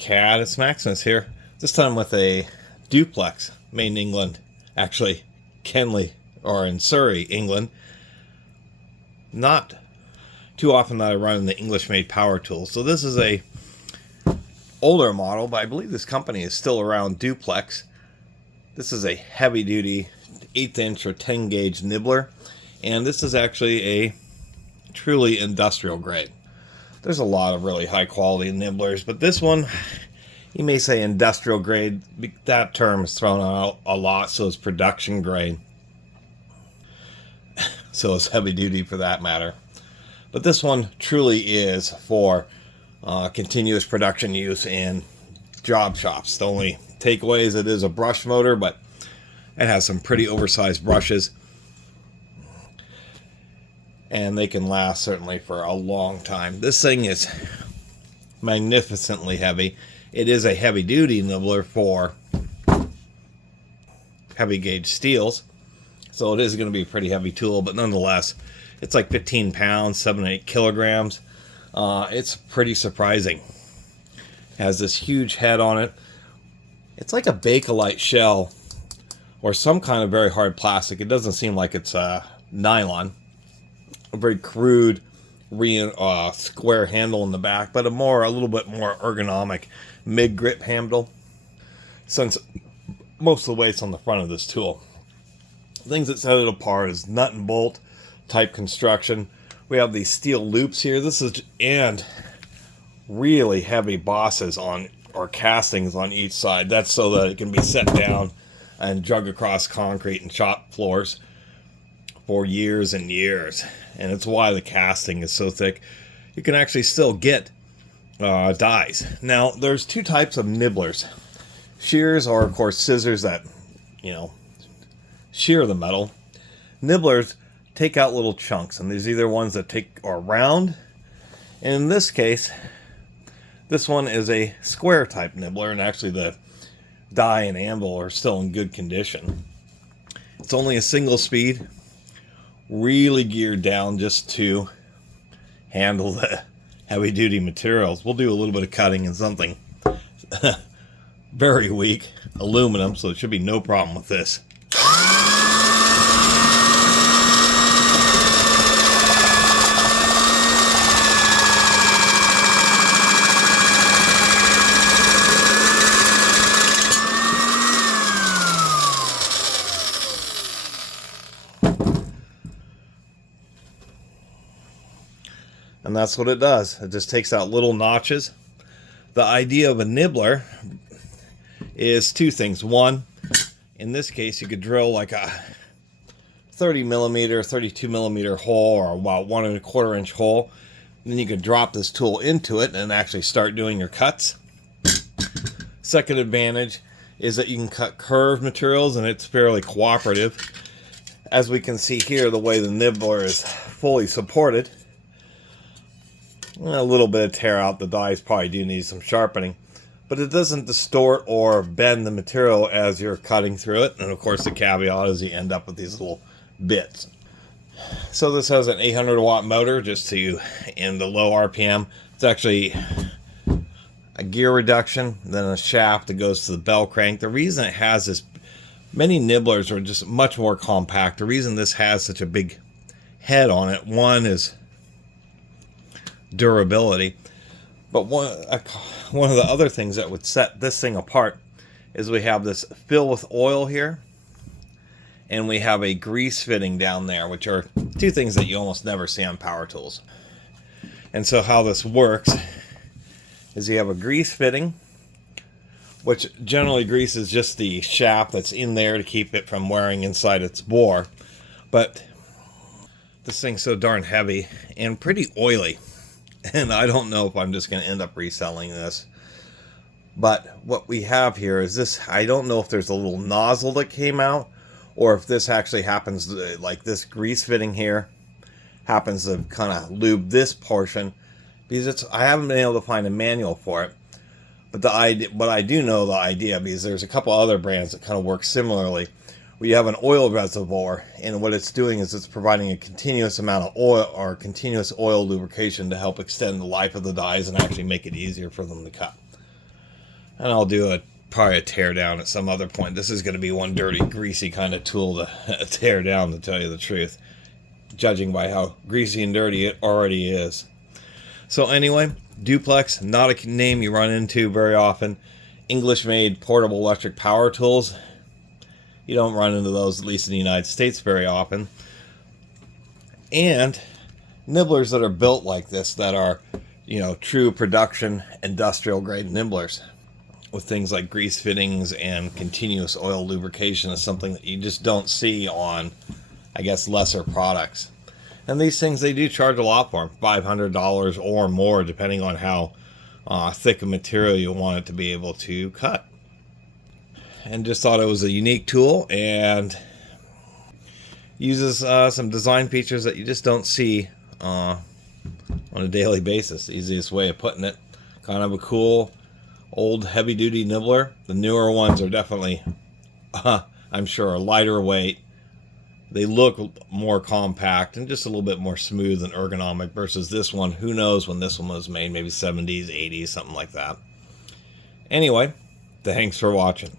Catus Maximus here, this time with a Duplex, made in England, actually Kenley, or in Surrey, England. Not too often that I run the English-made power tools, so this is a older model, but I believe this company is still around, Duplex. This is a heavy-duty 1/8 inch or 10 gauge nibbler, and this is actually a truly industrial grade. There's a lot of really high quality nibblers, but this one, you may say industrial grade. That term is thrown out a lot, so is production grade. So is heavy duty for that matter. But this one truly is for continuous production use in job shops. The only takeaway is it is a brush motor, but it has some pretty oversized brushes. And they can last certainly for a long time. This thing is magnificently heavy. It is a heavy duty nibbler for heavy gauge steels, so it is going to be a pretty heavy tool, but nonetheless it's like 15 pounds, 7 to 8 kilograms. It's pretty surprising. It has this huge head on it. It's like a Bakelite shell or some kind of very hard plastic. It doesn't seem like it's nylon. A very crude square handle in the back, but a little bit more ergonomic mid-grip handle, since most of the weight's on the front of this tool. Things that set it apart is nut and bolt type construction. We have these steel loops here. And really heavy bosses or castings on each side. That's so that it can be set down and drug across concrete and shop floors for years and years. And it's why the casting is so thick. You can actually still get dies. Now, there's two types of nibblers. Shears are, of course, scissors that, shear the metal. Nibblers take out little chunks, and there's either ones that are round, and in this case, this one is a square type nibbler, and actually the die and anvil are still in good condition. It's only a single speed, really geared down just to handle the heavy duty materials. We'll do a little bit of cutting in something very weak aluminum, so it should be no problem with this. And that's what it does. It just takes out little notches. The idea of a nibbler is two things. One, in this case, you could drill like a 30 millimeter, 32 millimeter hole, or about 1 1/4 inch hole. And then you could drop this tool into it and actually start doing your cuts. Second advantage is that you can cut curved materials, and it's fairly cooperative. As we can see here, the way the nibbler is fully supported. A little bit of tear out. The dies probably do need some sharpening, but it doesn't distort or bend the material as you're cutting through it. And of course, the caveat is you end up with these little bits. So this has an 800 watt motor just in the low RPM. It's actually a gear reduction, then a shaft that goes to the bell crank. The reason it has this, many nibblers are just much more compact. The reason this has such a big head on it, one is durability, but one of the other things that would set this thing apart is we have this fill with oil here, and we have a grease fitting down there, which are two things that you almost never see on power tools. And so how this works is you have a grease fitting, which generally greases just the shaft that's in there to keep it from wearing inside its bore. But this thing's so darn heavy and pretty oily. And I don't know if I'm just going to end up reselling this. But what we have here is this. I don't know if there's a little nozzle that came out, or if this actually happens, like this grease fitting here happens to kind of lube this portion. Because I haven't been able to find a manual for it. But I do know the idea, because there's a couple other brands that kind of work similarly. where you have an oil reservoir, and what it's doing is it's providing a continuous amount of oil or continuous oil lubrication to help extend the life of the dies and actually make it easier for them to cut. And I'll do probably a tear down at some other point. This is going to be one dirty, greasy kind of tool to tear down, to tell you the truth, judging by how greasy and dirty it already is. So anyway, Duplex, not a name you run into very often. English-made portable electric power tools. You don't run into those, at least in the United States, very often. And nibblers that are built like this, that are, true production, industrial-grade nibblers, with things like grease fittings and continuous oil lubrication, is something that you just don't see on, I guess, lesser products. And these things, they do charge a lot for them, $500 or more, depending on how thick a material you want it to be able to cut. And just thought it was a unique tool, and uses some design features that you just don't see on a daily basis. Easiest way of putting it. Kind of a cool old heavy-duty nibbler. The newer ones are definitely, I'm sure, lighter weight. They look more compact and just a little bit more smooth and ergonomic versus this one. Who knows when this one was made? Maybe 70s, 80s, something like that. Anyway, thanks for watching.